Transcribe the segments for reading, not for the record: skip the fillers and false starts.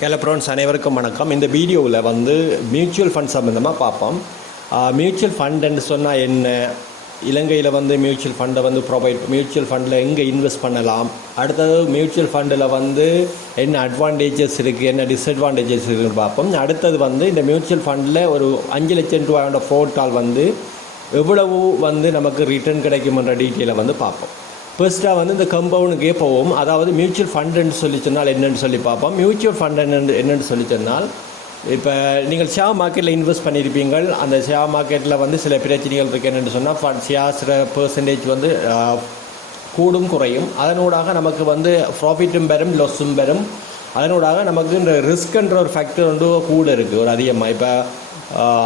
Hello friends, அனைவருக்கும் வணக்கம். இந்த வீடியோவில் மியூச்சுவல் ஃபண்ட் சம்மந்தமாக பார்ப்போம். மியூச்சுவல் ஃபண்டுன்னு சொன்னால் என்ன, இலங்கையில் மியூச்சுவல் ஃபண்டை மியூச்சுவல் ஃபண்டில் எங்கே இன்வெஸ்ட் பண்ணலாம், அடுத்தது மியூச்சுவல் ஃபண்டில் என்ன அட்வான்டேஜஸ் இருக்குது, என்ன டிஸ்அட்வான்டேஜஸ் இருக்குதுன்னு பார்ப்போம். அடுத்தது இந்த மியூச்சுவல் ஃபண்டில் ஒரு 5 லட்சம் ரூபாயோட போட்டால் எவ்வளவு நமக்கு ரிட்டர்ன் கிடைக்கும்ன்ற டீட்டெயிலை பார்ப்போம். ஃபர்ஸ்ட்டாக இந்த கம்பவுண்டுக்கே போவோம். அதாவது மியூச்சுவல் ஃபண்டுன்னு சொல்லி சொன்னால் என்னென்னு சொல்லி பார்ப்போம். மியூச்சுவல் ஃபண்ட் என்னென்னு சொல்லி சொன்னால், இப்போ நீங்கள் ஷேர் மார்க்கெட்டில் இன்வெஸ்ட் பண்ணியிருப்பீங்கள். அந்த ஷேர் மார்க்கெட்டில் சில பிரச்சனைகள் இருக்குது. என்னென்னு சொன்னால் ஷேர்ஸில் பெர்சன்டேஜ் கூடும் குறையும். அதனூடாக நமக்கு ப்ராஃபிட்டும் பெறும், லொஸ்ஸும் பெறும். அதனூடாக நமக்கு இந்த ரிஸ்க்ன்ற ஒரு ஃபேக்டர் கூட இருக்குது ஒரு அதிகமாக. இப்போ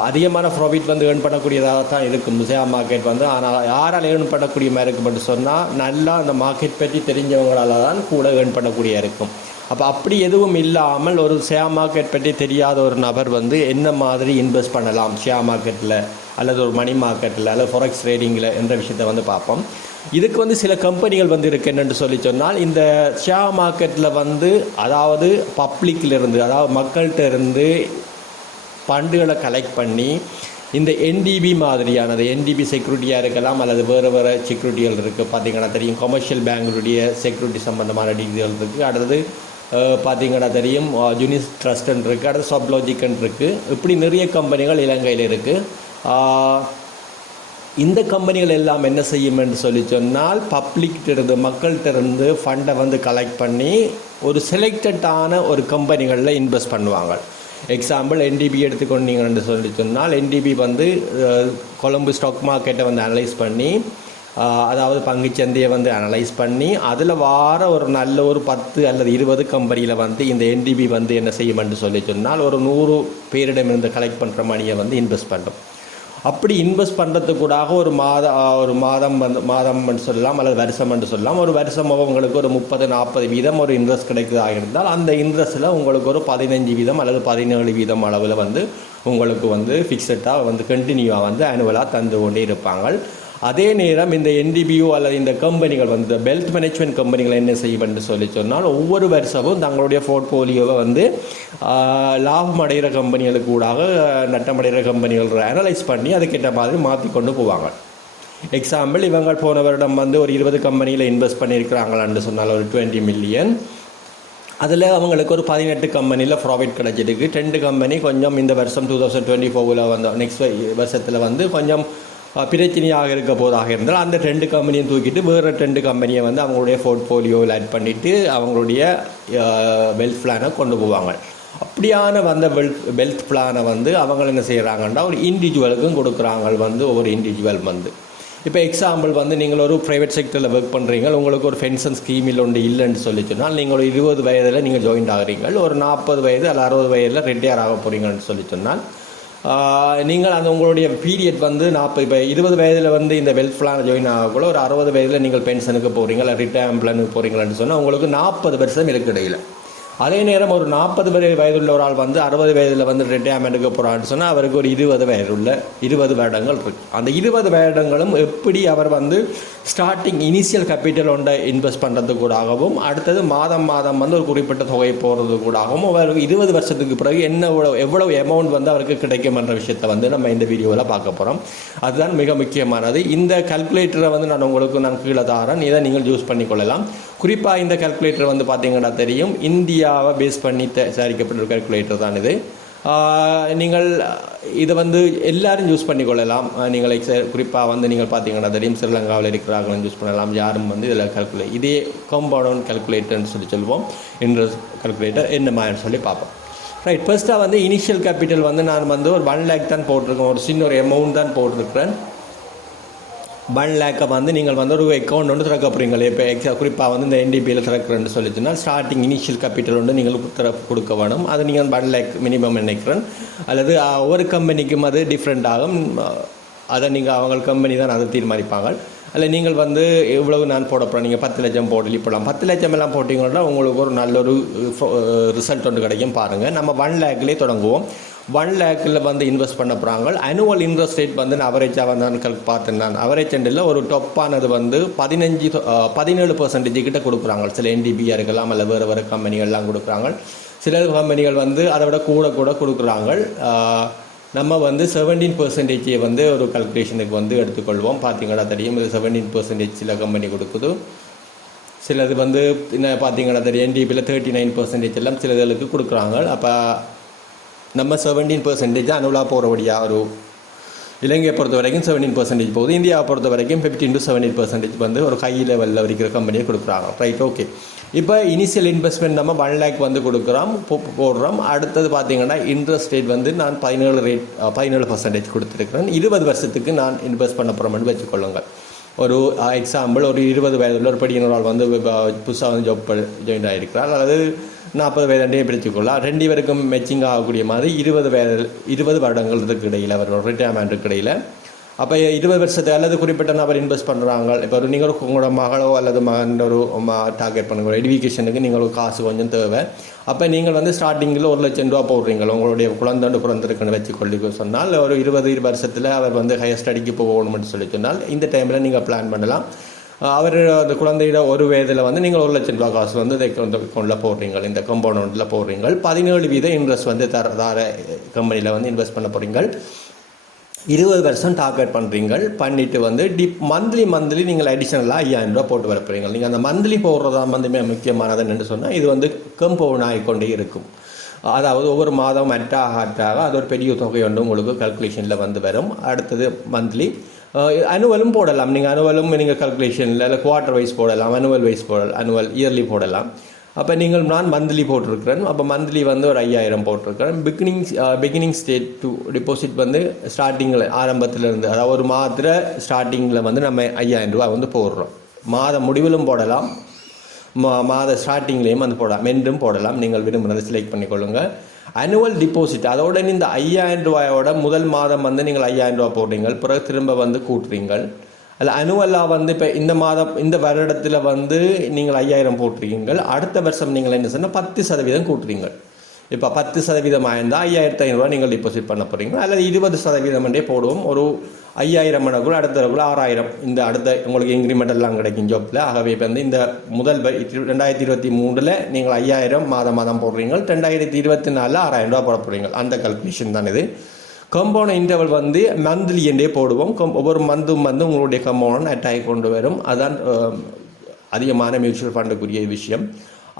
அதிகமான ப்ராஃபிட் ஏர்ன் பண்ணக்கூடியதாக தான் இருக்கும் ஷேர் மார்க்கெட். ஆனால் யாரால் ஏர்ன் பண்ணக்கூடிய மாதிரி இருக்கும்னு சொன்னால் நல்லா அந்த மார்க்கெட் பற்றி தெரிஞ்சவங்களால தான் கூட ஏர்ன் பண்ணக்கூடிய இருக்கும். அப்போ அப்படி எதுவும் இல்லாமல் ஒரு ஷேர் மார்க்கெட் பற்றி தெரியாத ஒரு நபர் என்ன மாதிரி இன்வெஸ்ட் பண்ணலாம் ஷேர் மார்க்கெட்டில் அல்லது ஒரு மணி மார்க்கெட்டில் அல்லது ஃபாரெக்ஸ் ட்ரேடிங்கில் என்ற விஷயத்தை பார்ப்போம். இதுக்கு சில கம்பெனிகள் இருக்குது. என்னென்று சொல்லி சொன்னால், இந்த ஷேர் மார்க்கெட்டில் அதாவது பப்ளிக்கிலிருந்து, அதாவது மக்கள்கிட்ட இருந்து ஃபண்டுகளை கலெக்ட் பண்ணி இந்த என்டிபி மாதிரியானது, என்டிபி செக்யூரிட்டியாக இருக்கலாம் அல்லது வேறு செக்யூரிட்டிகள் இருக்குது. பார்த்திங்கன்னா தெரியும், கமர்ஷியல் பேங்குடைய செக்யூரிட்டி சம்மந்தமான டீட்டெயில் இருக்குது. அடுத்தது பார்த்திங்கன்னா தெரியும், யூனிஸ் ட்ரஸ்ட்ன்னு இருக்குது. அடுத்து சப்லாஜிக்ன்னு இருக்குது. இப்படி நிறைய கம்பெனிகள் இலங்கையில் இருக்குது. இந்த கம்பெனிகள் எல்லாம் என்ன செய்யும் என்று சொல்லி சொன்னால், பப்ளிக்கிட்டிருந்து மக்கள்கிட்டருந்து ஃபண்டை கலெக்ட் பண்ணி ஒரு செலக்டடான ஒரு கம்பெனிகளில் இன்வெஸ்ட் பண்ணுவாங்க. எக்ஸாம்பிள் என்டிபி எடுத்துக்கொண்டீங்கன்னு சொல்லி சொன்னால், என்டிபி கொழும்பு ஸ்டாக் மார்க்கெட்டை அனலைஸ் பண்ணி, அதாவது பங்குச்சந்தையை அனலைஸ் பண்ணி, அதில் வார ஒரு நல்ல ஒரு 10 அல்லது 20 கம்பெனியில் இந்த என்டிபி என்ன செய்யும்னு சொல்லி சொன்னால், ஒரு 100 பேரிடமிருந்து கலெக்ட் பண்ணுற மணியை இன்வெஸ்ட் பண்ணும். அப்படி இன்வெஸ்ட் பண்ணுறதுக்கூடாக ஒரு மாதம் சொல்லலாம் அல்லது வருஷம் என்று சொல்லலாம். ஒரு வருஷம் உங்களுக்கு ஒரு 30-40% ஒரு இன்ட்ரெஸ்ட் கிடைக்கிறதாக இருந்தால், அந்த இன்ட்ரெஸ்ட்டில் உங்களுக்கு ஒரு 15% அல்லது 17% அளவில் உங்களுக்கு ஃபிக்ஸட்டாக கண்டினியூவாக ஆனுவலாக தந்து கொண்டே இருப்பாங்க. அதே நேரம் இந்த என்டிபிஓ அல்லது இந்த கம்பெனிகள் வெல்த் மேனேஜ்மெண்ட் கம்பெனிகள் என்ன செய்யும் என்று சொல்லி சொன்னால், ஒவ்வொரு வருஷமும் தங்களுடைய போர்ட்ஃபோலியோவை லாபம் அடைகிற கம்பெனிகளுக்கு கூடாக நட்டமடைகிற கம்பெனிகள் அனலைஸ் பண்ணி அதுக்கேற்ற மாதிரி மாற்றி கொண்டு போவாங்க. எக்ஸாம்பிள், இவங்க போன வருடம் ஒரு 20 கம்பெனியில் இன்வெஸ்ட் பண்ணியிருக்கிறாங்களான்னு சொன்னால் ஒரு 20 மில்லியன். அதில் அவங்களுக்கு ஒரு 18 கம்பெனியில் ப்ராஃபிட் கிடச்சிருக்கு. 2 கம்பெனி கொஞ்சம் இந்த வருஷம் 2024 நெக்ஸ்ட் வருஷத்தில் கொஞ்சம் பிரச்சனையாக இருக்க போதாக இருந்தால், அந்த 2 கம்பெனியும் தூக்கிட்டு வேறு 2 கம்பெனியை அவங்களுடைய போர்ட்ஃபோலியோவில் ஆட் பண்ணிவிட்டு அவங்களுடைய வெல்த் பிளானை கொண்டு போவாங்க. அப்படியான வெல்த் பிளானை அவங்க என்ன செய்கிறாங்கன்னா ஒரு இண்டிவிஜுவலுக்கும் கொடுக்குறாங்க. ஒவ்வொரு இண்டிவிஜுவல் இப்போ எக்ஸாம்பிள் நீங்கள் ஒரு ப்ரைவேட் செக்டரில் ஒர்க் பண்ணுறீங்க, உங்களுக்கு ஒரு பென்ஷன் ஸ்கீமில் ஒன்று இல்லைன்னு சொல்லி சொன்னால், நீங்கள் ஒரு 20 வயதில் நீங்கள் ஜாயின் ஆகிறீங்க, ஒரு 40 வயது அல்ல 60 வயதில் ரிட்டையர் ஆக போகிறீங்கன்னு சொல்லி சொன்னால், நீங்கள் அந்த உங்களுடைய பீரியட் 40 இப்போ 20 வயதில் இந்த வெல்த் பிளான் ஜாயின் ஆகக்குள்ள ஒரு 60 வயதில் நீங்கள் பென்ஷனுக்கு போகிறீங்க இல்லை ரிட்டையர்மெண்ட் பிளானுக்கு போகிறீங்களான்னு சொன்னால் உங்களுக்கு 40 வருஷம் இருக்கு இடையில. அதே நேரம் ஒரு 40 வயதுள்ள ஒரு ஆள் 60 வயதில் ரிட்டையர்மெண்ட்டுக்கு போகிறான்னு சொன்னால் அவருக்கு ஒரு 20 வருடங்கள் இருக்குது. அந்த 20 வருடங்களும் எப்படி அவர் ஸ்டார்டிங் இனிஷியல் கேபிட்டல் ஒன்றை இன்வெஸ்ட் பண்ணுறதுக்கூடாகவும், அடுத்தது மாதம் ஒரு குறிப்பிட்ட தொகை போகிறது கூடாகவும், அவருக்கு 20 வருஷத்துக்கு பிறகு எவ்வளவு அமௌண்ட் அவருக்கு கிடைக்கும் என்ற விஷயத்தை நம்ம இந்த வீடியோவில் பார்க்க போகிறோம். அதுதான் மிக முக்கியமானது. இந்த கால்குலேட்டரை நான் உங்களுக்கு கீழே தாரேன், இதை நீங்கள் யூஸ் பண்ணிக்கொள்ளலாம். குறிப்பாக இந்த கால்குலேட்டர் பார்த்தீங்கன்னா தெரியும், இந்தியாவை பேஸ் பண்ணி தயாரிக்கப்பட்ட ஒரு கால்குலேட்டர் தான் இது. நீங்கள் இதை எல்லாரும் யூஸ் பண்ணிக்கொள்ளலாம். நீங்கள் குறிப்பாக நீங்கள் பார்த்தீங்கன்னா தெரியும், ஸ்ரீலங்காவில் இருக்கிறார்கள் யூஸ் பண்ணலாம். யாரும் இதில் இதே காம்பவுண்ட் கால்குலேட்டர்னு சொல்லுவோம். இன்ட்ரெஸ்ட் கால்குலேட்டர் என்ன மாதிரி சொல்லி பார்ப்போம். ரைட், ஃபர்ஸ்ட்டாக இனிஷியல் கேபிட்டல் நான் ஒரு 1 lakh தான் போட்டிருக்கேன். ஒரு சின்ன ஒரு அமௌண்ட் தான் போட்டிருக்கிறேன். 1 lakh நீங்கள் ஒரு அக்கௌண்ட் ஒன்று திறக்க போகிறீங்களே. இப்போ குறிப்பாக இந்த என்டிபியில் திறக்கிறேன்னு சொல்லிச்சுன்னா, ஸ்டார்டிங் இனிஷியல் கேபிட்டல் ஒன்று நீங்கள் கொடுக்க வேணும். அது நீங்கள் 1 lakh மினிமம் நினைக்கிறேன். அல்லது ஒவ்வொரு கம்பெனிக்கும் அது டிஃப்ரெண்ட் ஆகும். அதை நீங்கள் அவங்க கம்பெனி தான் அதை தீர்மானிப்பாங்க. அதில் நீங்கள் எவ்வளவு நான் போட போகிறேன், நீங்கள் 10 லட்சம் போடலாம். 10 லட்சம் எல்லாம் போட்டிங்கன்னா உங்களுக்கு ஒரு நல்ல ஒரு ரிசல்ட் ஒன்று கிடைக்கும். பாருங்கள், நம்ம 1 lakh தொடங்குவோம். 1 லேக்கில் வந்து இன்வெஸ்ட் பண்ண போகிறாங்க. ஆனுவல் இன்ட்ரெஸ்ட் ரேட் வந்து நான் அவரேஜாக வந்து பார்த்தேன். நான் அவரேஜ் எண்டில் ஒரு டொப்பானது வந்து 17% கிட்ட கொடுக்குறாங்க. சில NDBயாக இருக்கலாம், அல்ல வேறு கம்பெனிகள்லாம் கொடுக்குறாங்க. சில கம்பெனிகள் வந்து அதை விட கூட கொடுக்குறாங்க. நம்ம வந்து 17% வந்து ஒரு கல்குலேஷனுக்கு வந்து எடுத்துக்கொள்வோம். பார்த்தீங்கன்னா தெரியும், இது 17% சில கம்பெனி கொடுக்குது. சிலது வந்து என்ன பார்த்தீங்கன்னா தெரியும், NDBயில் 39% எல்லாம் சில இதுகளுக்கு கொடுக்குறாங்க. அப்போ நம்ம 17% அனுவலாக போகிறபடியாக ஒரு இலங்கையை பொறுத்த வரைக்கும் 17% போகுது. இந்தியாவை பொறுத்த வரைக்கும் 15 to 17% வந்து ஒரு ஹை லெவலில் இருக்கிற கம்பெனியை கொடுக்குறாங்க. Right, okay. இப்போ இனிஷியல் இன்வெஸ்ட்மெண்ட் நம்ம 1 லேக் வந்து போடுறோம். அடுத்தது பார்த்தீங்கன்னா இன்ட்ரெஸ்ட் ரேட் வந்து நான் 17% கொடுத்துருக்கிறேன். 20 வருஷத்துக்கு நான் இன்வெஸ்ட் பண்ண போகிறோம்னு வச்சுக்கொள்ளுங்கள். ஒரு எக்ஸாம்பிள், ஒரு 20 வயதில் ஒரு படிக்கிற வந்து புதுசாக வந்து ஜாப் ஜாயின் ஆகிருக்கிறார், அல்லது 40 வயதுலேயே பிரிச்சுக்கொள்ளலாம். 2 பேருக்கும் மேட்சிங் ஆகக்கூடிய மாதிரி 20 வருடங்களுக்கு இடையில் அவர் ரிட்டையர்மெண்ட்டுக்கு இடையில். அப்போ 20 வருஷத்துக்கு அல்லது குறிப்பிட்ட நபர் இன்வெஸ்ட் பண்ணுறாங்க. இப்போ நீங்கள் உங்களோட மகளோ அல்லது மகன் ஒரு டார்கெட் பண்ணுங்க, எஜுகேஷனுக்கு நீங்கள் ஒரு காசு கொஞ்சம் தேவை. அப்போ நீங்கள் வந்து ஸ்டார்டிங்கில் 1 லட்சம் ரூபா போடுறீங்க. உங்களுடைய குழந்தைக்குன்னு வச்சுக்கொள்ளி சொன்னால் ஒரு 20 வருஷத்தில் அவர் வந்து ஹையர் ஸ்டடிக்கு போகணும்னு சொல்லி சொன்னால் இந்த டைமில் நீங்கள் பிளான் பண்ணலாம். அவர் அந்த குழந்தையோட ஒரு வயதில் வந்து நீங்கள் 1 லட்சம் ரூபா காசு வந்து அக்கௌண்ட்டில் போடுறீங்க, இந்த கம்பவுண்டில் போடுறீங்க. 17% இன்ட்ரெஸ்ட் வந்து தர கம்பெனியில் வந்து இன்வெஸ்ட் பண்ண போகிறீங்க. 20 வருஷம் டார்கெட் பண்ணுறீங்க. பண்ணிவிட்டு வந்து மந்த்லி நீங்கள் அடிஷ்னலாக 5000 ரூபா போட்டு வரப்போறீங்க. நீங்கள் அந்த மந்த்லி போடுறதா வந்து முக்கியமானதுன்னு சொன்னால் இது வந்து கம்பவுண்ட் ஆகிக்கொண்டே இருக்கும். அதாவது ஒவ்வொரு மாதம் அட்டாக அது ஒரு பெரிய தொகை ஒன்று உங்களுக்கு கல்குலேஷனில் வந்து வரும். அடுத்தது மந்த்லி அனுவலும் போடலாம். நீங்கள் கல்குலேஷனில் இல்லை குவார்ட்டர் வைஸ் போடலாம், அனுவல் வைஸ் போடலாம், இயர்லி போடலாம். அப்போ நான் மந்த்லி போட்டிருக்கிறேன். அப்போ மந்த்லி வந்து ஒரு 5000 போட்டிருக்கிறேன். பிகினிங் ஸ்டேட் டு டிபாசிட் வந்து ஸ்டார்டிங்கில் ஆரம்பத்திலேருந்து, அதாவது ஒரு மாதத்தில் ஸ்டார்டிங்கில் வந்து நம்ம 5000 ரூபா வந்து போடுறோம். மாத முடிவிலும் போடலாம், மாத ஸ்டார்டிங்லேயும் வந்து போடலாம், என்றும் போடலாம். நீங்கள் விரும்புகிறதை செலக்ட் பண்ணிக்கொள்ளுங்கள். அனுவல் டிபாசிட், அதோட இந்த 5000 ரூபாயோட முதல் மாதம் வந்து நீங்கள் 5000 ரூபா போடுறீங்க, பிறகு திரும்ப வந்து கூட்டுறீங்க. அல்ல அனுவலாக வந்து இப்போ இந்த வருடத்தில் வந்து நீங்கள் 5000 போட்டிருக்கீங்க. அடுத்த வருஷம் நீங்கள் என்ன சொன்னால் 10% கூட்டுறீங்க. இப்போ 10% ஆயிருந்தால் 5500 ரூபா நீங்கள் டிபாசிட் பண்ண போகிறீங்க. அல்லது 20% போடுவோம். ஒரு 5000 மணக்குள்ள அடுத்த 6000 இந்த அடுத்த உங்களுக்கு இன்க்ரிமெண்ட் எல்லாம் கிடைக்கும் ஜாப்பில். ஆகவே இப்போ வந்து இந்த முதல் 2023 நீங்கள் 5000 மாதம் போடுறீங்க. 2024 6000 ரூபா போட போகிறீங்க. அந்த கல்குலேஷன் தான் இது. கம்பவுண்ட் இன்டர்வல் வந்து மந்த்லி என்றே போடுவோம். ஒவ்வொரு மந்த்தும் வந்து உங்களுடைய கம்பவுண்ட் அட்டாகி கொண்டு வரும். அதுதான் அதிகமான மியூச்சுவல் ஃபண்டுக்குரிய விஷயம்.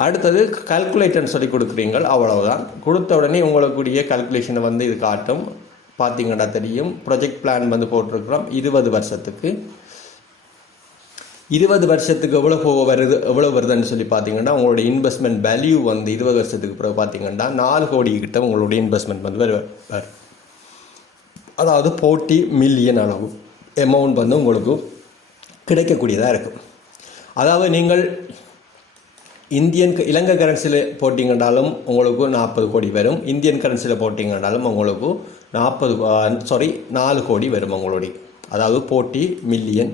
அடுத்தது கல்குலேட்டர்னு சொல்லி கொடுக்குறீங்க, அவ்வளவுதான். கொடுத்த உடனே உங்களுக்குரிய கல்குலேஷனை வந்து இது காட்டும். பார்த்தீங்கன்னா தெரியும், ப்ரொஜெக்ட் பிளான் வந்து போட்டிருக்கிறோம் 20 வருஷத்துக்கு. 20 வருஷத்துக்கு எவ்வளோ வருதுன்னு சொல்லி பார்த்தீங்கன்னா உங்களுடைய இன்வெஸ்ட்மெண்ட் வேல்யூ வந்து 20 வருஷத்துக்கு பிறகு பார்த்தீங்கன்னா 4 கோடி கிட்ட உங்களுடைய இன்வெஸ்ட்மெண்ட் வந்து வரும். அதாவது 40 மில்லியன் அளவு அமௌண்ட் வந்து உங்களுக்கு கிடைக்கக்கூடியதாக இருக்கும். அதாவது நீங்கள் இலங்கை கரன்சியில் போட்டிங்கன்னாலும் உங்களுக்கு 40 கோடி வரும். இந்தியன் கரன்சியில் போட்டிங்கன்னாலும் உங்களுக்கு 4 கோடி வரும் உங்களுடைய. அதாவது 40 மில்லியன்.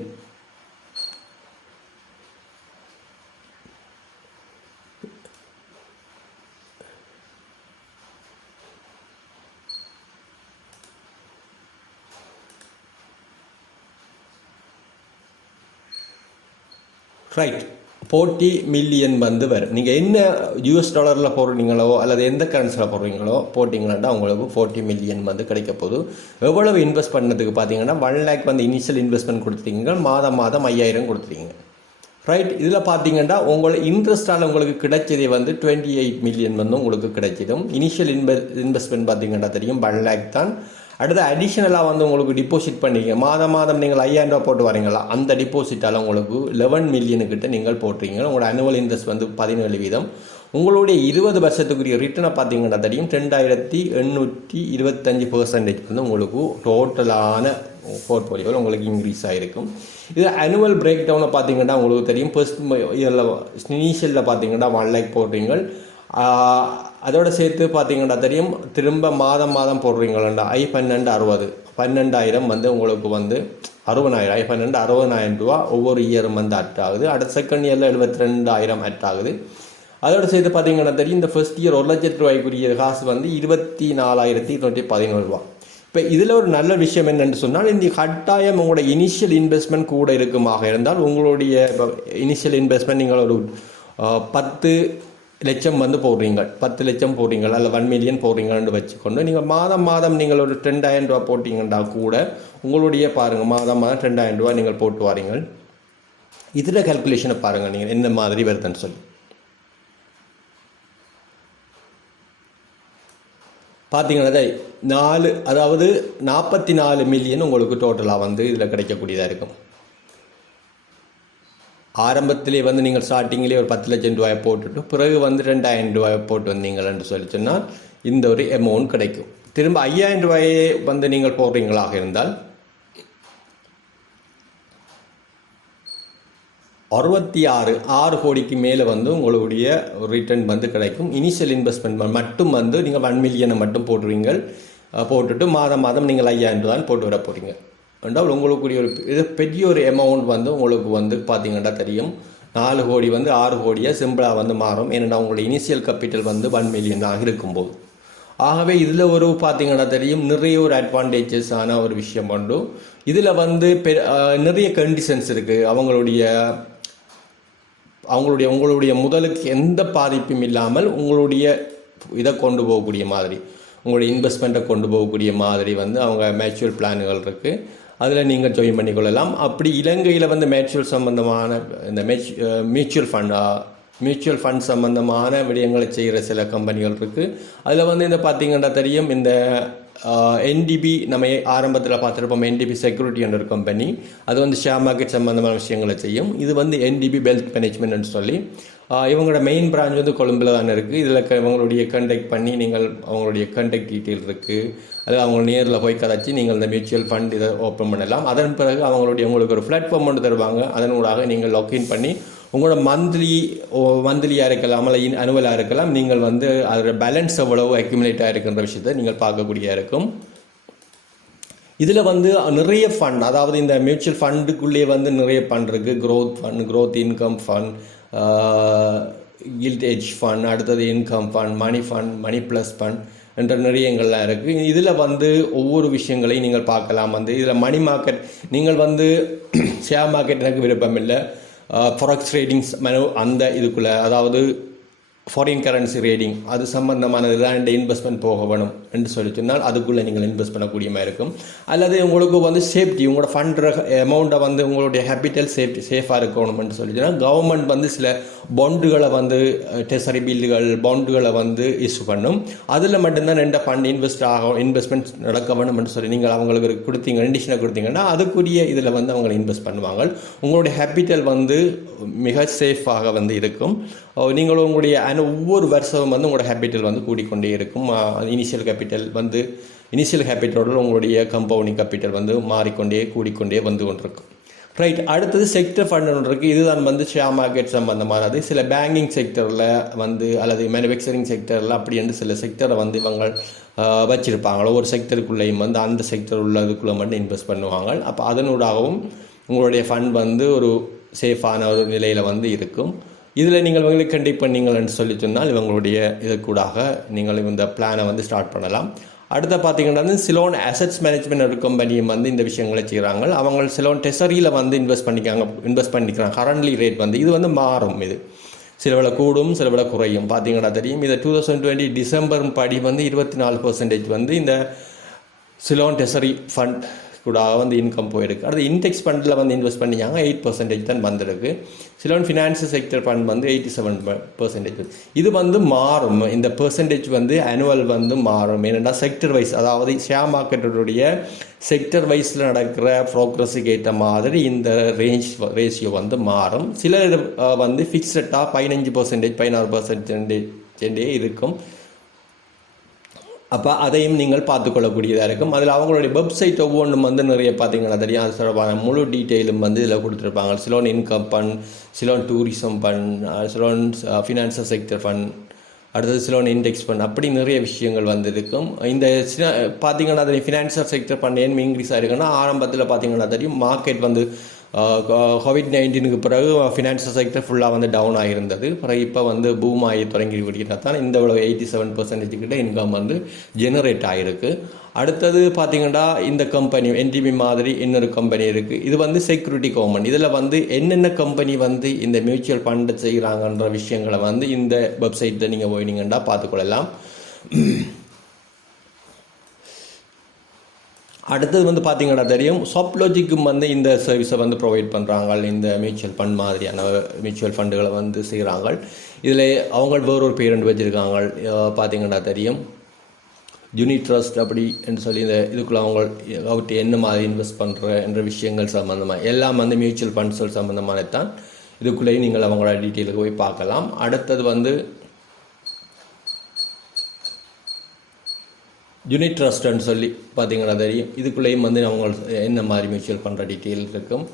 ரைட், 40 மில்லியன் வந்து வரும். நீங்கள் என்ன US டாலரில் போடுறீங்களோ அல்லது எந்த கரன்சியில் போடுறீங்களோ போட்டிங்கன்னா உங்களுக்கு 40 மில்லியன் வந்து கிடைக்க போகுது. எவ்வளவு இன்வெஸ்ட் பண்ணதுக்கு பார்த்தீங்கன்னா 1 லேக் வந்து இனிஷியல் இன்வெஸ்ட்மெண்ட் கொடுத்துட்டீங்க, மாதம் 5000 கொடுத்துட்டீங்க. ரைட், இதில் பார்த்தீங்கன்னா இன்ட்ரெஸ்டால் உங்களுக்கு கிடைச்சதே வந்து 28 மில்லியன் வந்து உங்களுக்கு கிடைச்சிடும். இனிஷியல் இன்வெஸ்ட்மெண்ட் பார்த்தீங்கன்னா தெரியும் 1 லேக் தான். அடுத்து அடிஷ்னலாக வந்து உங்களுக்கு டிபாசிட் பண்ணிங்க, மாதம் நீங்கள் 5000 ரூபா போட்டு வரீங்களா, அந்த டிபாசிட்டால் உங்களுக்கு 11 மில்லியனுக்கிட்ட நீங்கள் போட்டுறீங்க. உங்களோட அனுவல் இன்ட்ரெஸ்ட் வந்து 17%. உங்களுடைய 20 வருஷத்துக்குரிய ரிட்டர்னை பார்த்தீங்கன்னா தெரியும் 2825% வந்து உங்களுக்கு டோட்டலான போர்ட்ஃபோலியோவில் உங்களுக்கு இன்க்ரீஸ் ஆகிருக்கும். இது அனுவல் பிரேக் டவுனை பார்த்தீங்கன்னா உங்களுக்கு தெரியும். ஃபர்ஸ்ட் இயரில் இனிஷியலில் பார்த்தீங்கன்னா 1 லேக் போடுறீங்க. அதோடு சேர்த்து பார்த்தீங்கன்னா தெரியும் திரும்ப மாதம் போடுறீங்களா 12,60 வந்து உங்களுக்கு வந்து 60,000 ரூபா ஒவ்வொரு இயரும் வந்து அட் ஆகுது. அடுத்த செகண்ட் இயரில் 72,000 அட் ஆகுது. அதோடு சேர்த்து பார்த்தீங்கன்னா தெரியும் இந்த ஃபர்ஸ்ட் இயர் 1 லட்சம் ரூபாய்க்குரிய காசு வந்து 24,211 ரூபா. இப்போ இதில் ஒரு நல்ல விஷயம் என்னென்னு சொன்னால், இந்த கட்டாயம் உங்களோட இனிஷியல் இன்வெஸ்ட்மெண்ட் கூட இருக்குமாக இருந்தால் உங்களுடைய இனிஷியல் இன்வெஸ்ட்மெண்ட் நீங்கள் ஒரு 10 லட்சம் வந்து போடுறீங்க, 10 லட்சம் போடுறீங்க அல்ல 1 மில்லியன் போடுறீங்கன்னு வச்சுக்கொண்டு நீங்கள் மாதம் நீங்கள் ஒரு 2,000 ரூபா போட்டிங்கன்னா கூட உங்களுடைய பாருங்கள் மாதம் 2,000 ரூபா நீங்கள் போட்டு வாரீங்க. இதில் கால்குலேஷனை பாருங்கள் நீங்கள் எந்த மாதிரி வருதுன்னு சொல்லி பார்த்தீங்கன்னா 44 மில்லியன் உங்களுக்கு டோட்டலாக வந்து இதில் கிடைக்கக்கூடியதாக இருக்கும். ஆரம்பத்திலே வந்து நீங்கள் ஸ்டார்டிங்கிலே ஒரு 10 லட்சம் ரூபாயை போட்டுட்டு பிறகு வந்து 2,000 ரூபாயை போட்டு வந்தீங்கன்னு சொல்லி சொன்னால் இந்த ஒரு அமௌண்ட் கிடைக்கும். திரும்ப 5,000 ரூபாயே வந்து நீங்கள் போடுறீங்களாக இருந்தால் 6 கோடிக்கு மேலே வந்து உங்களுடைய ரிட்டர்ன் வந்து கிடைக்கும். இனிஷியல் இன்வெஸ்ட்மெண்ட் மட்டும் வந்து நீங்கள் 1 மில்லியனை மட்டும் போட்டுட்டு மாதம் நீங்கள் 5,000 ரூபான்னு போட்டு வர போகிறீங்க என்றால் உங்களுக்குரிய இது பெரிய ஒரு அமௌண்ட் வந்து உங்களுக்கு வந்து பார்த்தீங்கன்னா தெரியும். 4 கோடி வந்து 6 கோடியாக சிம்பிளாக வந்து மாறும். ஏன்னா உங்களுடைய இனிஷியல் கேபிட்டல் வந்து 1 மில்லியன் தான் இருக்கும்போது. ஆகவே இதில் ஒரு பார்த்தீங்கன்னா தெரியும் நிறைய ஒரு அட்வான்டேஜஸான ஒரு விஷயம் உண்டு. இதில் வந்து நிறைய கண்டிஷன்ஸ் இருக்குது. உங்களுடைய முதலுக்கு எந்த பாதிப்பும் இல்லாமல் உங்களுடைய இதை கொண்டு போகக்கூடிய மாதிரி, உங்களுடைய இன்வெஸ்ட்மெண்ட்டை கொண்டு போகக்கூடிய மாதிரி வந்து அவங்க மேச்சுவல் பிளான்கள் இருக்குது. அதில் நீங்கள் ஜாயின் பண்ணிக்கொள்ளலாம். அப்படி இலங்கையில் வந்து மேச்சுவல் சம்பந்தமான இந்த மியூச்சுவல் ஃபண்ட் சம்பந்தமான விடயங்களை செய்கிற சில கம்பெனிகள் இருக்குது. அதில் வந்து இந்த பார்த்தீங்கன்னா தெரியும் இந்த என்டிபி நம்ம ஆரம்பத்தில் பார்த்துருப்போம். என்டிபி செக்யூரிட்டி என்ற ஒரு கம்பெனி, அது வந்து ஷேர் மார்க்கெட் சம்மந்தமான விஷயங்களை செய்யும். இது வந்து என்டிபி வெல்த் மேனேஜ்மெண்ட்னு சொல்லி இவங்களோட மெயின் பிரான்ச் வந்து கொழும்பில் தான் இருக்குது. இதில் இவங்களுடைய கண்டெக்ட் பண்ணி நீங்கள் அவங்களுடைய கண்டெக்ட் டீட்டெயில் இருக்குது, அது அவங்க நேரில் போய் கதைச்சி நீங்கள் இந்த மியூச்சுவல் ஃபண்ட் இதை ஓப்பன் பண்ணலாம். அதன் பிறகு உங்களுக்கு ஒரு பிளாட்ஃபார்ம் ஒன்று தருவாங்க. அதனூடாக நீங்கள் லாக்இன் பண்ணி உங்களோட மந்த்லியாக இருக்கலாம் அல்ல அனுவலாக இருக்கலாம், நீங்கள் வந்து அதோட பேலன்ஸ் எவ்வளவு அக்யூமுலேட் ஆகிருக்கின்ற விஷயத்தை நீங்கள் பார்க்கக்கூடிய இருக்கும். இதில் வந்து நிறைய ஃபண்ட், அதாவது இந்த மியூச்சுவல் ஃபண்டுக்குள்ளேயே வந்து நிறைய ஃபண்ட் இருக்குது. Growth income fund, gilt edge fund, அடுத்தது income fund, money plus fund என்ற நிறையங்கள்லாம் இருக்குது. இதில் வந்து ஒவ்வொரு விஷயங்களையும் நீங்கள் பார்க்கலாம். வந்து இதில் மணி மார்க்கெட், நீங்கள் வந்து ஷேர் மார்க்கெட் எனக்கு விருப்பம் இல்லை, ஃபாரெக்ஸ் ட்ரேடிங்ஸ் அந்த இதுக்குள்ளே, அதாவது ஃபாரின் கரன்சி ரேடிங் அது சம்பந்தமானது தான் இந்த இன்வெஸ்ட்மெண்ட் போக வேணும் என்று சொல்லி சொன்னால் அதுக்குள்ளே நீங்கள் இன்வெஸ்ட் பண்ணக்கூடிய மாதிரி இருக்கும். அல்லது உங்களுக்கு வந்து சேஃப்டி, உங்களோட ஃபண்ட் அமௌண்ட்டை வந்து உங்களுடைய கேபிட்டல் சேஃபாக இருக்கணும்னு சொல்லி சொன்னால் கவர்மெண்ட் வந்து சில பாண்டுகளை வந்து டெசரி பில்லுகள் பாண்டுகளை வந்து இஷ்யூ பண்ணும். அதில் மட்டும்தான் ரெண்டு ஃபண்ட் இன்வெஸ்ட்மெண்ட் நடக்க வேணும்னு சொல்லி நீங்கள் அவங்களுக்கு கொடுத்தீங்க, ரெண்டிஷனை கொடுத்தீங்கன்னா அதுக்குரிய இதில் வந்து அவங்க இன்வெஸ்ட் பண்ணுவாங்க. உங்களுடைய கேபிட்டல் வந்து மிக சேஃபாக வந்து இருக்கும். நீங்கள் உங்களுடைய ஒவ்வொரு வருஷமும் வந்து உங்களோட கேபிட்டல் வந்து கூடிக்கொண்டே இருக்கும். இனிஷியல் கேபிட்டலோட உங்களுடைய கம்பவுண்டிங் கேபிட்டல் வந்து மாறிக்கொண்டே கூடிக்கொண்டே வந்து கொண்டிருக்கும். ரைட், அடுத்தது செக்டர் ஃபண்ட் ஒன்று இருக்குது. இதுதான் வந்து ஷேர் மார்க்கெட் சம்பந்தமானது. சில பேங்கிங் செக்டரில் வந்து அல்லது மேனுஃபேக்சரிங் செக்டரில் அப்படி என்று சில செக்டரை வந்து இவங்க வச்சுருப்பாங்களோ, ஒரு செக்டருக்குள்ளேயும் வந்து அந்த செக்டர் உள்ளதுக்குள்ளே மட்டும் இன்வெஸ்ட் பண்ணுவாங்க. அப்போ அதனூடாகவும் உங்களுடைய ஃபண்ட் வந்து ஒரு சேஃபான ஒரு நிலையில் வந்து இருக்கும். இதில் நீங்கள் இவங்களுக்கு கண்டக்ட் பண்ணீங்கன்னு சொல்லி சொன்னால் இவங்களுடைய இதுக்கூடாக நீங்கள் இந்த பிளானை வந்து ஸ்டார்ட் பண்ணலாம். அடுத்த பார்த்தீங்கன்னா சிலோன் அசெட்ஸ் மேனேஜ்மெண்ட் ஒரு கம்பெனியும் வந்து இந்த விஷயங்களை செய்கிறாங்க. அவங்க சிலோன் டெசரியில் வந்து இன்வெஸ்ட் பண்ணிக்கிறாங்க. கரண்ட்லி ரேட் வந்து இது வந்து மாறும். இது சில விலை கூடும், சில விலை குறையும். பார்த்தீங்கன்னா தெரியும். இதை 2020 டிசம்பர் படி வந்து 24% வந்து இந்த சிலோன் டெசரி ஃபண்ட் கூட வந்து இன்கம் போயிருக்கு. அடுத்து இன்டெக்ஸ் ஃபண்டில் வந்து இன்வெஸ்ட் பண்ணியாங்க 8% தான் வந்திருக்கு. சிலோன் ஃபினான்ஷியல் செக்டர் ஃபண்ட் வந்து 87%. இது வந்து மாறும். இந்த பெர்சன்டேஜ் வந்து ஆனுவல் வந்து மாறும். ஏன்னா செக்டர் வைஸ், அதாவது ஷேர் மார்க்கெட்டுடைய செக்டர் வைஸில் நடக்கிற ப்ரோக்ரஸுக்கு ஏற்ற மாதிரி இந்த ரேஷியோ வந்து மாறும். சில வந்து ஃபிக்ஸடாக 15%, 16% இருக்கும். அப்போ அதையும் நீங்கள் பார்த்துக்கொள்ளக்கூடியதாக இருக்கும். அதில் அவங்களுடைய வெப்சைட் ஒவ்வொன்றும் வந்து நிறைய பார்த்தீங்கன்னா தெரியும். அது சொல்லுவாங்க, முழு டீட்டெயிலும் வந்து இதில் கொடுத்துருப்பாங்க. Ceylon income fund, Ceylon tourism fund, Ceylon financial sector fund, அடுத்தது சிலோன் இண்டெக்ஸ் ஃபண்ட், அப்படி நிறைய விஷயங்கள் வந்து இருக்கும். இந்த பார்த்தீங்கன்னா தெரியும் ஃபினான்ஷியல் செக்டர் ஃபண்ட் ஏன் இன்க்ரீஸ் ஆகிருக்குன்னா ஆரம்பத்தில் பார்த்தீங்கன்னா தெரியும் மார்க்கெட் வந்து கோவிட்-19க்கு பிறகு ஃபினான்ஷியல் செக்டர் ஃபுல்லாக வந்து டவுன் ஆகியிருந்தது. பிறகு இப்போ வந்து பூம் ஆகி தொடங்கி விடுகிறதா தான் இந்த 87% கிட்ட இன்கம் வந்து ஜெனரேட் ஆகிருக்கு. அடுத்தது பார்த்திங்கன்னா இந்த கம்பெனி என்டிபி மாதிரி இன்னொரு கம்பெனி இருக்குது. இது வந்து செக்யூரிட்டி கவர்மெண்ட். இதில் வந்து என்னென்ன கம்பெனி வந்து இந்த மியூச்சுவல் ஃபண்டு செய்கிறாங்கன்ற விஷயங்களை வந்து இந்த வெப்சைட்டில் நீங்கள் போயினீங்கன்னா பார்த்துக்கொள்ளலாம். அடுத்தது வந்து பார்த்திங்கன்னா தெரியும், சாப்லாஜிக்கும் வந்து இந்த சர்வீஸை வந்து ப்ரொவைட் பண்ணுறாங்க. இந்த மியூச்சுவல் ஃபண்ட் மாதிரியான மியூச்சுவல் ஃபண்டுகளை வந்து செய்கிறாங்க. இதில் அவங்க வேறொரு பேர் வச்சுருக்காங்க, பார்த்திங்கன்னா தெரியும், யூனிட் ட்ரஸ்ட் அப்படி என்று சொல்லி இந்த இதுக்குள்ளே அவங்க என்ன மாதிரி இன்வெஸ்ட் பண்ணுற என்ற விஷயங்கள் சம்மந்தமாக எல்லாம் வந்து மியூச்சுவல் ஃபண்ட்ஸ்கள் சம்மந்தமானது தான். இதுக்குள்ளேயும் நீங்கள் அவங்களோட டீட்டெயிலுக்கு போய் பார்க்கலாம். அடுத்தது வந்து யூனிட் ட்ரஸ்ட்னு சொல்லி பார்த்திங்கன்னா தெரியும், இதுக்குள்ளேயும் வந்து அவங்க என்ன மாதிரி மியூச்சுவல் பண்ணுற டீட்டெயில் இருக்கும்.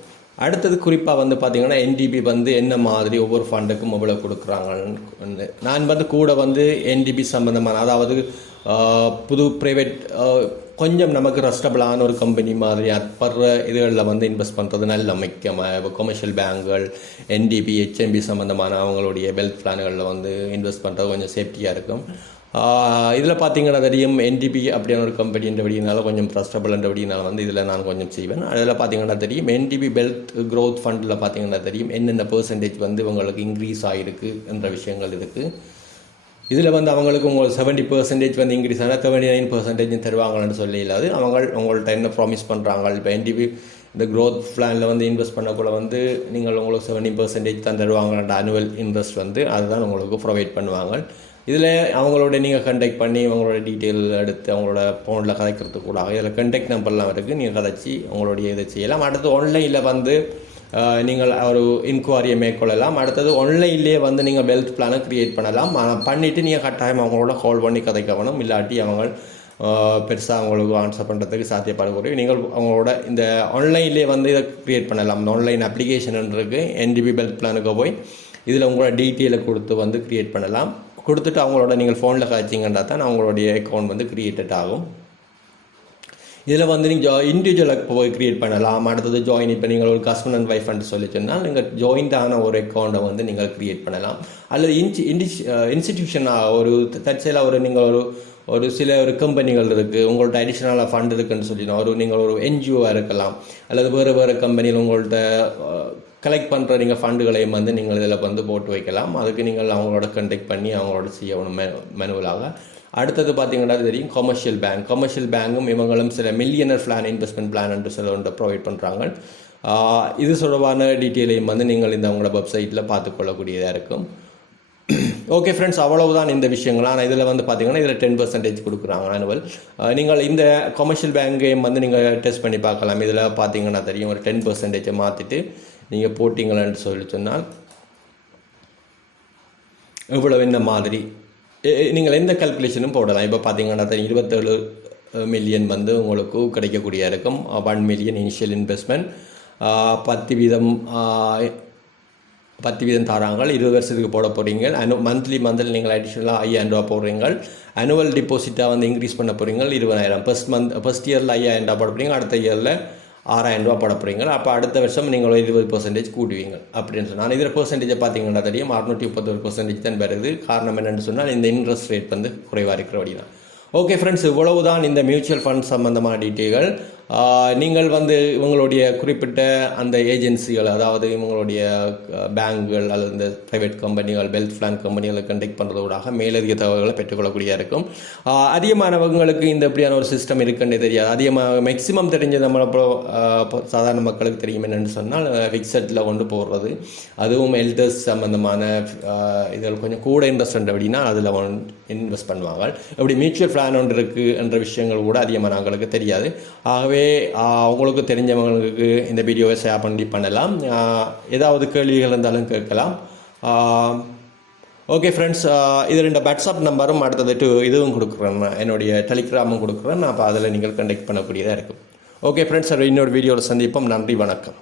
அடுத்தது குறிப்பாக வந்து பார்த்திங்கன்னா என்டிபி வந்து என்ன மாதிரி ஒவ்வொரு ஃபண்டுக்கும் எவ்வளோ கொடுக்குறாங்கன்னு நான் வந்து கூட வந்து என்டிபி சம்மந்தமான, அதாவது புது ப்ரைவேட் கொஞ்சம் நமக்கு ரஸ்டபிளான ஒரு கம்பெனி மாதிரி படுற இதுகளில் வந்து இன்வெஸ்ட் பண்ணுறது நல்ல முக்கியமாக. கொமர்ஷியல் பேங்குகள், என்டிபி, ஹெச்எம்பி சம்மந்தமான அவங்களுடைய வெல்த் பிளான்களில் வந்து இன்வெஸ்ட் பண்ணுறது கொஞ்சம் சேஃப்டியாக இருக்கும். இதில் பார்த்திங்கன்னா தெரியும், என்டிபி அப்படியான ஒரு கம்பெனின்றபடினால கொஞ்சம் ட்ரஸ்டபிள்ன்றபடினால வந்து இதில் நான் கொஞ்சம் செய்வேன். அதில் பார்த்திங்கன்னா தெரியும், என்டிபி வெல்த் க்ரோத் ஃபண்டில் பார்த்திங்கன்னா தெரியும் என்னென்ன பெர்சன்டேஜ் வந்து இவங்களுக்கு இன்க்ரீஸ் ஆகிருக்கு என்ற விஷயங்கள் இருக்குது. இதில் வந்து அவங்களுக்கு உங்களுக்கு 70% வந்து இன்க்ரீஸ் ஆனால் 79% தருவாங்கன்னு சொல்லி இல்லாது அவங்கள்ட்ட என்ன ப்ராமிஸ் பண்ணுறாங்க. இப்போ என்டிபி இந்த க்ரோத் பிளானில் வந்து இன்வெஸ்ட் பண்ணக்குள்ள வந்து நீங்கள் உங்களுக்கு 70% தான் தருவாங்கன்ற ஆனுவல் இன்ட்ரெஸ்ட் வந்து அதுதான் உங்களுக்கு ப்ரொவைட் பண்ணுவாங்க. இதில் அவங்களோட நீங்கள் கண்டெக்ட் பண்ணி அவங்களோட டீட்டெயில் எடுத்து அவங்களோட ஃபோனில் கதைக்கிறதுக்கு கூட இதில் கண்டெக்ட் நம்பர்லாம் இருக்குது, நீங்கள் கதைச்சி அவங்களுடைய இதை செய்யலாம். அடுத்து ஆன்லைனில் வந்து நீங்கள் ஒரு இன்குவாரியை மேற்கொள்ளலாம். அடுத்தது ஆன்லைன்லேயே வந்து நீங்கள் வெல்த் பிளானை க்ரியேட் பண்ணலாம். பண்ணிவிட்டு நீங்கள் கட்டாயம் அவங்களோட கால் பண்ணி கதைக்கணும். இல்லாட்டி அவங்க பெருசாக அவங்களுக்கு ஆன்சர் பண்ணுறதுக்கு சாத்தியப்படக்கூடிய நீங்கள் அவங்களோட இந்த ஆன்லைன்லேயே வந்து இதை க்ரியேட் பண்ணலாம். இந்த ஆன்லைன் அப்ளிகேஷன் இருக்குது, என்டிபி வெல்த் பிளானுக்கு போய் இதில் உங்களோட டீட்டெயிலை கொடுத்து வந்து க்ரியேட் பண்ணலாம். கொடுத்துட்டு அவங்களோட நீங்கள் ஃபோனில் கழிச்சிங்கன்னா தான் அவங்களுடைய அக்கௌண்ட் வந்து க்ரியேட்டட் ஆகும். இதில் வந்து நீங்கள் இண்டிவிஜுவலாக போய் க்ரியேட் பண்ணலாம். அடுத்தது ஜாயின், இப்போ நீங்கள் ஒரு ஹஸ்பண்ட் அண்ட் ஒய்ஃப்னு சொல்லி சொன்னால் நீங்கள் ஜாயிண்டான ஒரு அக்கௌண்ட்டை வந்து நீங்கள் க்ரியேட் பண்ணலாம். அல்லது இன்ஸ்டிடியூஷனாக ஒரு தற்செயலாக நீங்கள் ஒரு சில கம்பெனிகள் இருக்குது, உங்கள்ட்ட அடிஷ்னலாக ஃபண்ட் இருக்குதுன்னு சொல்லினா நீங்கள் ஒரு என்ஜிஓவாக இருக்கலாம். அல்லது வேறு கம்பெனியில் உங்கள்கிட்ட கலெக்ட் பண்ணுற நீங்கள் ஃபண்டுகளையும் வந்து நீங்கள் இதில் வந்து போட்டு வைக்கலாம். அதுக்கு நீங்கள் அவங்களோட கண்டெக்ட் பண்ணி அவங்களோட செய்யணும் மேனுவலாக. அடுத்தது பார்த்திங்கன்னா தெரியும், கமர்ஷியல் பேங்கும் இவங்களும் சில மில்லியனர் பிளான், இன்வெஸ்ட்மெண்ட் பிளான் என்று சில ஒன்று ப்ரொவைட் பண்ணுறாங்க. இது தொடர்பான டீட்டெயிலையும் வந்து நீங்கள் இந்த அவங்களோட வெப்சைட்டில் பார்த்துக்கொள்ளக்கூடியதாக இருக்கும். ஓகே ஃப்ரெண்ட்ஸ், அவ்வளவுதான் இந்த விஷயங்கள். ஆனால் இதில் வந்து பார்த்திங்கன்னா இதில் 10% கொடுக்குறாங்க ஆனுவல். நீங்கள் இந்த கமர்ஷியல் பேங்கையும் வந்து நீங்கள் டெஸ்ட் பண்ணி பார்க்கலாம். இதில் பார்த்திங்கன்னா தெரியும், ஒரு 10% மாற்றிட்டு நீங்கள் போட்டிங்களான்னு சொல்லி சொன்னால் இவ்வளவு என்ன மாதிரி நீங்கள் எந்த கால்குலேஷனும் போடலாம். இப்போ பார்த்தீங்கன்னா 27 மில்லியன் வந்து உங்களுக்கு கிடைக்கக்கூடிய இருக்கும். 1 மில்லியன் இனிஷியல் இன்வெஸ்ட்மெண்ட், 10 வீதம் தராங்க. 20 வருஷத்துக்கு போட போகிறீங்க. மந்த்லி நீங்கள் அடிஷ்னலாக 5000 ரூபா போடுறீங்க. ஆனுவல் டிபாசிட்டாக வந்து இன்க்ரீஸ் பண்ண போகிறீங்க 20,000. ஃபர்ஸ்ட் இயரில் 5000 ரூபா போட போகிறீங்க, அடுத்த இயரில் 6000 ரூபா போட போகிறீங்க. அப்போ அடுத்த வருஷம் நீங்கள் 20% கூட்டுவீங்க அப்படின்னு சொன்னால். நான் இதில் பெர்சன்டேஜை பார்த்தீங்கன்னா தெரியும், 631% தான் வருது. காரணம் என்னென்னு சொன்னால் இந்த இன்ட்ரெஸ்ட் ரேட் வந்து குறைவாக இருக்கிறபடி தான். ஓகே ஃப்ரெண்ட்ஸ், இவ்வளவு தான் இந்த மியூச்சுவல் ஃபண்ட் சம்பந்தமான டீட்டெயில்கள். நீங்கள் வந்து இவங்களுடைய குறிப்பிட்ட அந்த ஏஜென்சிகள், அதாவது இவங்களுடைய பேங்குகள் அல்லது இந்த ப்ரைவேட் கம்பெனிகள், வெல்த் பிளான் கம்பெனிகளை கண்டெக்ட் பண்ணுறதோடாக மேலதிக தகவல்களை பெற்றுக்கொள்ளக்கூடிய இருக்கும். அதிகமானவங்களுக்கு இந்த இப்படியான ஒரு சிஸ்டம் இருக்குன்னு தெரியாது. அதிகமாக மேக்ஸிமம் தெரிஞ்ச நம்மளை சாதாரண மக்களுக்கு தெரியும் என்னென்னு சொன்னால் ஃபிக்ஸட்டில் கொண்டு போடுறது, அதுவும் எல்டர்ஸ் சம்பந்தமான இதில் கொஞ்சம் கூட இன்ட்ரெஸ்ட் அப்படின்னா அதில் இன்வெஸ்ட் பண்ணுவாங்க. இப்படி மியூச்சுவல் பிளான் ஒன்று இருக்குது என்ற விஷயங்கள் கூட அதிகமானவங்களுக்கு தெரியாது. ஆகவே அவங்களுக்கு தெரிஞ்சவங்களுக்கு இந்த வீடியோவை ஷேர் பண்ணலாம். ஏதாவது கேள்விகள் இருந்தாலும் கேட்கலாம். ஓகே ஃப்ரெண்ட்ஸ், இது 2 வாட்ஸ்அப் நம்பரும் அடுத்தது இதுவும் கொடுக்குறேன், என்னுடைய டெலிகிராமும் கொடுக்குறேன். அப்போ அதில் நீங்கள் கண்டெக்ட் பண்ணக்கூடியதாக இருக்கும். ஓகே ஃப்ரெண்ட்ஸ், இன்னொரு வீடியோவில் சந்திப்போம். நன்றி, வணக்கம்.